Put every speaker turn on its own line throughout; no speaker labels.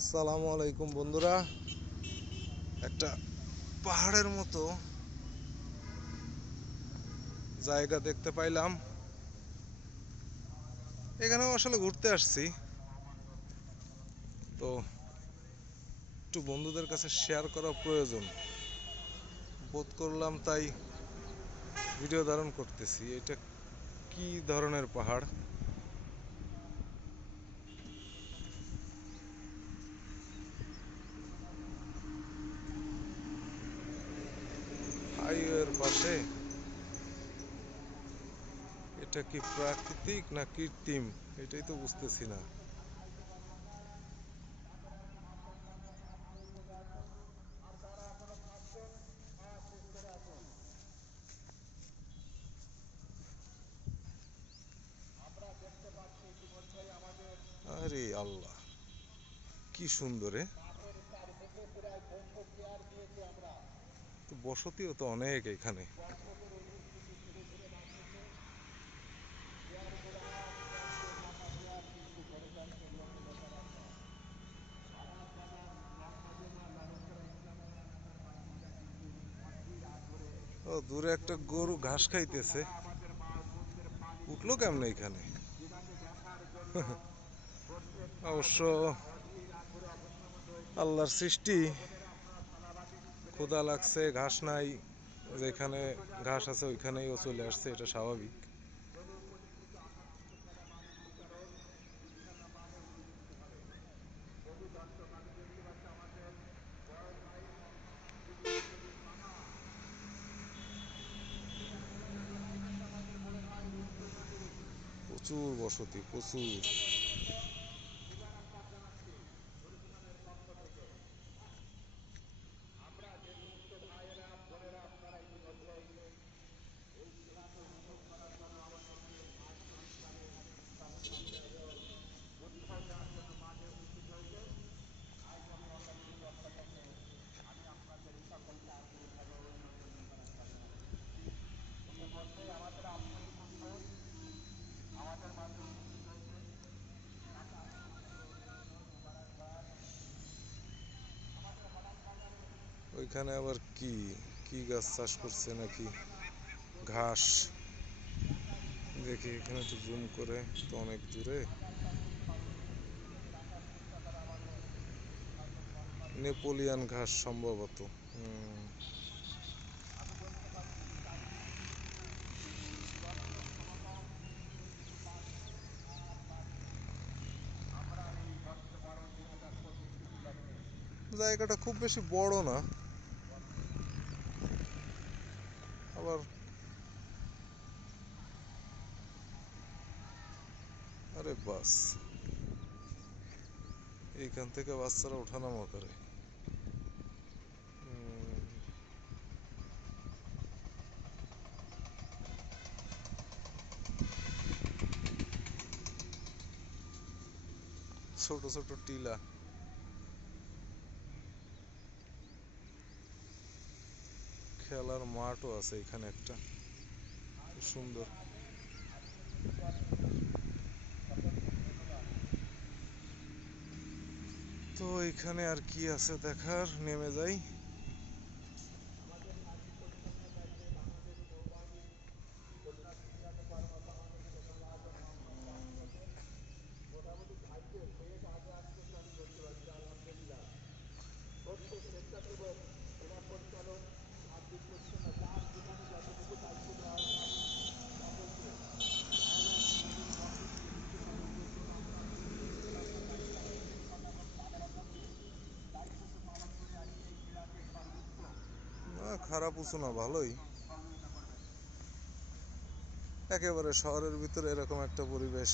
আসসালামু আলাইকুম বন্ধুরা। একটা পাহাড়ের মতো জায়গা দেখতে পাইলাম। এখানেও আসলে ঘুরতে আসছি। তো একটু বন্ধুদের কাছে শেয়ার করা প্রয়োজন। বোধ করলাম তাই ভিডিও ধারণ করতেছি। এটা কি ধরনের পাহাড়? হাইওয়ের পাশে। এটা কি প্রাকৃতিক না কৃত্রিম এটাই তো বুঝতেছি না। আরে আল্লাহ, কি সুন্দর তো বসতিও তো অনেক এখানে। ও, দূরে একটা গরু ঘাস খাইতেছে। উঠল কেমনে এখানে? অবশ্য আল্লাহর সৃষ্টি ক্ষুদা লাগছে, ঘাস নাই, যেখানে ঘাস আছে ওইখানেই ও চলে আসছে, এটা স্বাভাবিক। প্রচুর বসতি, প্রচুর। ওইখানে আবার কি? কি গাছ চাষ করছে নাকি? ঘাস। দেখি এখানে একটু জুম করে, তো অনেক দূরে। নেপোলিয়ান ঘাস সম্ভবত। জায়গাটা খুব বেশি বড় না। আবার আরে বাস। এইখান থেকে বাচ্চারা ওঠানামা করে। ছোট ছোট টিলা। মাঠও আছে এখানে একটা। সুন্দর। তো এখানে আর কি আছে দেখার? নেমে যাই না খারাপ উঁচু না ভালোই। একেবারে শহরের ভিতরে এরকম একটা পরিবেশ।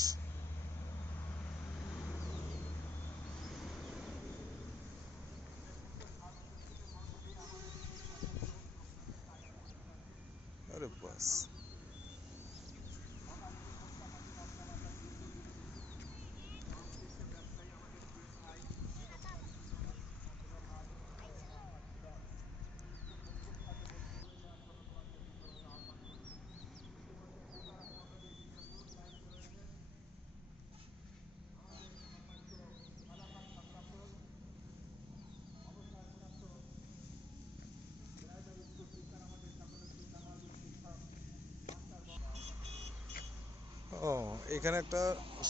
এখানে একটা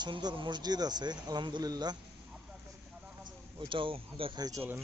সুন্দর মসজিদ আছে আলহামদুলিল্লাহ। ওইটাও দেখাই চলেন।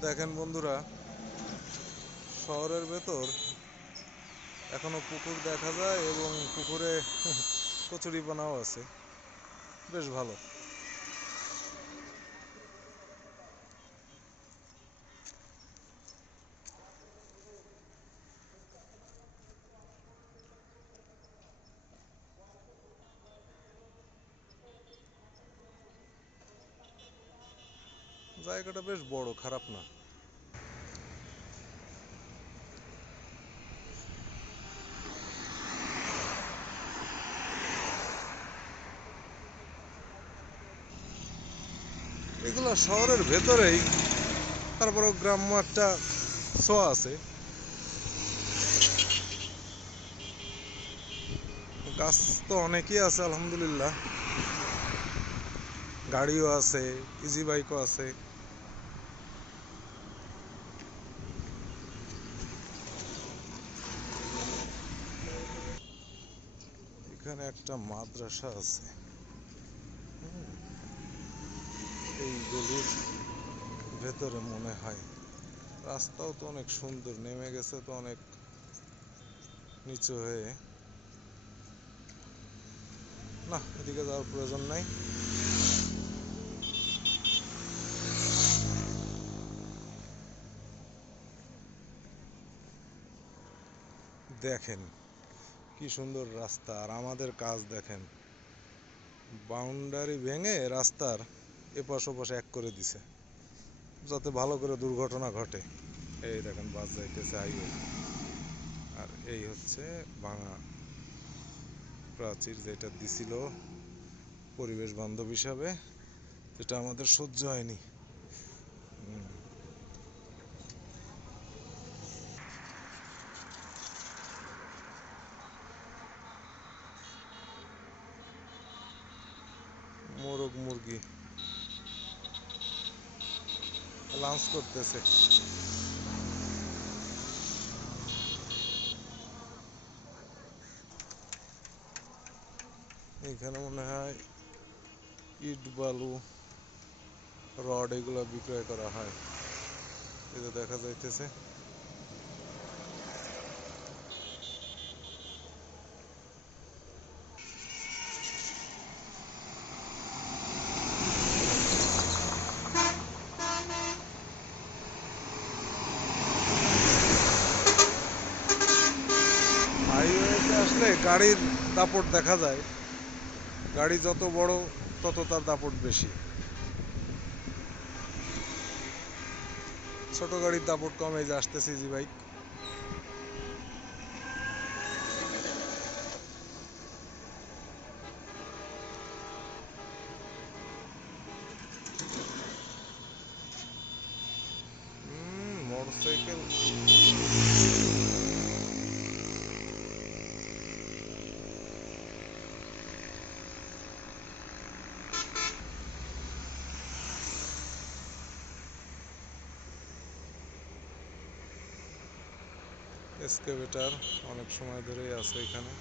দেখেন বন্ধুরা শহরের ভেতর এখনও পুকুর দেখা যায় এবং পুকুরে কচুরিপানাও আছে। বেশ ভালো। জায়গাটা বেশ বড়, খারাপ না। এগুলো শহরের ভেতরেই, তারপরেও গ্রাম্য একটা ছোঁয়া আছে। গাছ তো অনেকই আছে, আলহামদুলিল্লাহ। গাড়িও আছে ইজি বাইকও আছে এখানে একটা মাদ্রাসা আছে। এই গলির ভেতরে মনে হয় রাস্তাও তো অনেক সুন্দর, নেমে গেছে তো অনেক নিচু হয়ে। না, এদিকে যাওয়ার প্রয়োজন নাই। দেখেন কি সুন্দর রাস্তা। আর আমাদের কাজ দেখেন বাউন্ডারি ভেঙে রাস্তার এপাশ ওপাশ এক করে দিছে, যাতে ভালো করে দুর্ঘটনা ঘটে। এই দেখেন, বাস যাইতেছে হাইওয়ে আর এই হচ্ছে ভাঙা প্রাচীর যেটা দিছিল পরিবেশ বান্ধব হিসাবে, যেটা আমাদের সহ্য হয়নি। লাঞ্চ করতেছে। এখানে মনে হয় ইট, বালু, রড এগুলো বিক্রয় করা হয়। এটা দেখা যাইতেছে। আসলে গাড়ির দাপট দেখা যায়। গাড়ি যত বড়, তত তার দাপট বেশি। ছোট গাড়ির দাপট কমে যে আসতেছে জি বাইক এসকেভেটার অনেক সময় ধরেই আছে এখানে।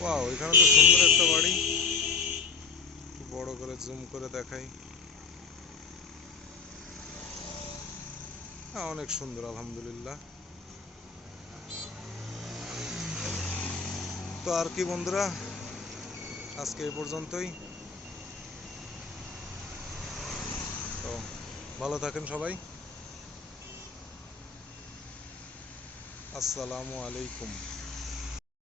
ওয়াও, এখানে তো সুন্দর একটা বাড়ি। বড় করে জুম করে দেখাই। হ্যাঁ অনেক সুন্দর, আলহামদুলিল্লাহ। তো আর কি বন্ধুরা, আজকে এই পর্যন্তই। তো, ভালো থাকেন সবাই। আসসালামু আলাইকুম।